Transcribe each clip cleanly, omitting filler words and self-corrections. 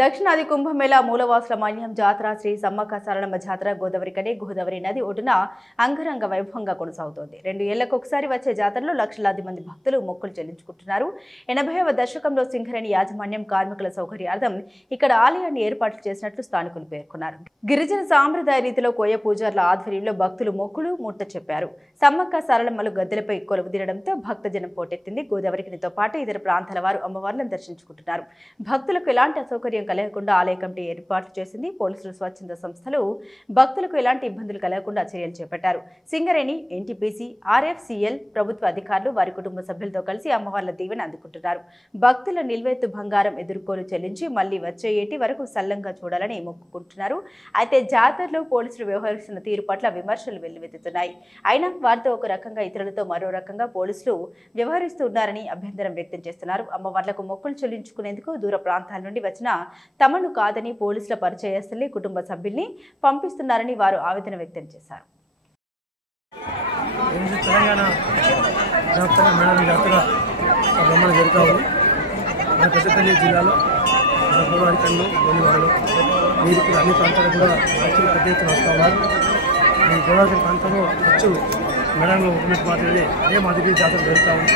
దక్షిణాది కుంభమేళా మూలవాసుల మన్యం జాతర శ్రీ సమ్మక్క సారలమ్మ జాతర గోదావరి నది ఒడ్డున అంగరంగ వైభవంగా కొనసాగుతోంది. 2 ఏళ్లకొకసారి వచ్చే జాతరలో లక్షలాది మంది భక్తులు మొక్కులు చెల్లించుకుంటున్నారు. 80వ దశకంలో సింగరేణి యాజమాన్యం కార్మికుల సౌకర్యార్థం ఇక్కడ ఆలయాన్ని ఏర్పాట్లు చేసినట్లు స్థానికులు పేర్కొన్నారు. గిరిజన సాంప్రదాయ రీతిలో కోయ పూజారుల ఆధ్వర్యంలో భక్తులు మొక్కులు ముట్ట చెప్పారు. సమ్మక్క సారలమ్మలు గద్దెలపై కొలువుదీరడంతో భక్తజనం పోటెత్తింది. గోదావరితో పాటు ఇతర ప్రాంతాల వారు అమ్మవార్లను దర్శించుకుంటున్నారు. భక్తులకు ఎలాంటి అసౌకర్యం కలగకుండా ఆలయ కమిటీ ఏర్పాట్లు చేసింది. పోలీసులు, స్వచ్ఛంద సంస్థలు భక్తులకు ఎలాంటి ఇబ్బందులు కలగకుండా చర్యలు చేపట్టారు. సింగరేణి, ఎన్టీపీసీ, ఆర్ఎఫ్సీఎల్ ప్రభుత్వ అధికారులు వారి కుటుంబ సభ్యులతో కలిసి అమ్మవార్ల దీవెన అందుకుంటున్నారు. భక్తుల నిల్వెత్తు బంగారం ఎదుర్కోలు చెల్లించి మళ్లీ వచ్చే ఏటి వరకు సల్లంగా చూడాలని మొక్కుకుంటున్నారు. అయితే జాతరలో పోలీసులు వ్యవహరిస్తున్న తీరు పట్ల విమర్శలు వెల్లువెత్తుతున్నాయి. అయినా వారితో ఒక రకంగా, ఇతరులతో మరో రకంగా పోలీసులు వ్యవహరిస్తున్నారని అభ్యంతరం వ్యక్తం చేస్తున్నారు. అమ్మవార్లకు మొక్కులు చెల్లించుకునేందుకు దూర ప్రాంతాల నుండి వచ్చిన తమను కాదని పోలీసుల పరిచయస్తుల్ని, కుటుంబ సభ్యుల్ని పంపిస్తున్నారని వారు ఆవేదన వ్యక్తం చేశారు. తెలంగాణ జాతర బ్రహ్మణ జరుగుతాము. మన పెద్దపల్లి జిల్లాలో గోదావరిలో గోలివాడలో వీరికి అన్ని ప్రాంతాలు కూడా భక్తులు పెద్ద ఎత్తున వస్తూ ఉన్నారు. ఈ గోదావరి ప్రాంతంలో ఖర్చులు మేడంలో ఉన్నట్టు మాత్రమే అదే మాదిరి జాతర జరుగుతూ ఉంది.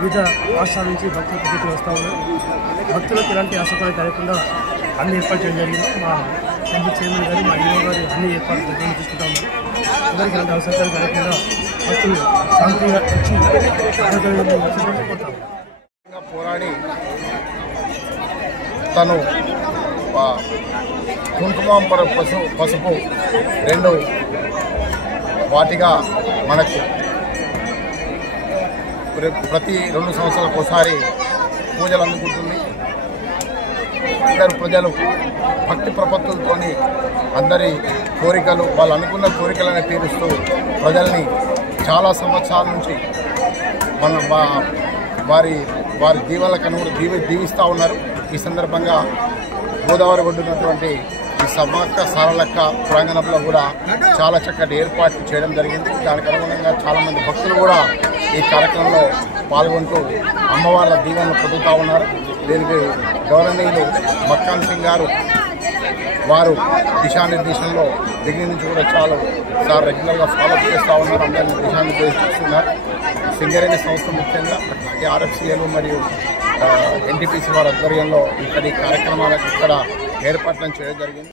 వివిధ రాష్ట్రాల నుంచి భక్తులు పెద్ద ఎత్తున వస్తూ ఉన్నారు. భక్తులకు ఎలాంటి అసౌకర్యం కలగకుండా అన్ని ఏర్పాటు చేయడం జరిగింది. మా టెంపుల్ చైర్మన్ గారు, మా ఈవో గారు అన్ని ఏర్పాట్లు దగ్గర తీసుకుంటా ఉన్నారు. అందరికీ ఎలాంటి అసౌకర్యం కలగకుండా భక్తులు శాంతిగా వచ్చి పోరాడి తను కుంకుమాంబర పసుపు 2 వాటిగా మనకు ప్రతి 2 సంవత్సరాలకు ఒకసారి పూజలు అందుకుంటుంది. ఇద్దరు ప్రజలు భక్తి ప్రపత్తులతో అందరి కోరికలు, వాళ్ళు అనుకున్న కోరికలను తీరుస్తూ ప్రజల్ని చాలా సంవత్సరాల నుంచి వారి దీవెనలకు అనుగుణ దీవిస్తూ ఉన్నారు. ఈ సందర్భంగా గోదావరి ఒడ్డున్నటువంటి ఈ సమ్మక్క సారలక్క ప్రాంగణంలో కూడా చాలా చక్కటి ఏర్పాట్లు చేయడం జరిగింది. దానికి అనుగుణంగా చాలామంది భక్తులు కూడా ఈ కార్యక్రమంలో పాల్గొంటూ అమ్మవార్ల దీవెనలు పొందుతూ ఉన్నారు. దీనికి గౌరవనీయులు మక్కాన్ సింగ్ గారు వారు దిశానిర్దేశంలో దగ్గర నుంచి కూడా చాలా రెగ్యులర్గా ఫాలోఅప్ చేస్తూ ఉన్నారు. అందరినీ దిశానిర్దేశిస్తున్నారు. సింగరేణి సంస్థ ముఖ్యంగా ఆర్ఎఫ్సీఎల్ మరియు ఎన్టీపీసీ వారి ఆధ్వర్యంలో ఇక్కడి కార్యక్రమాలకు ఇక్కడ ఏర్పాట్లను చేయడం జరిగింది.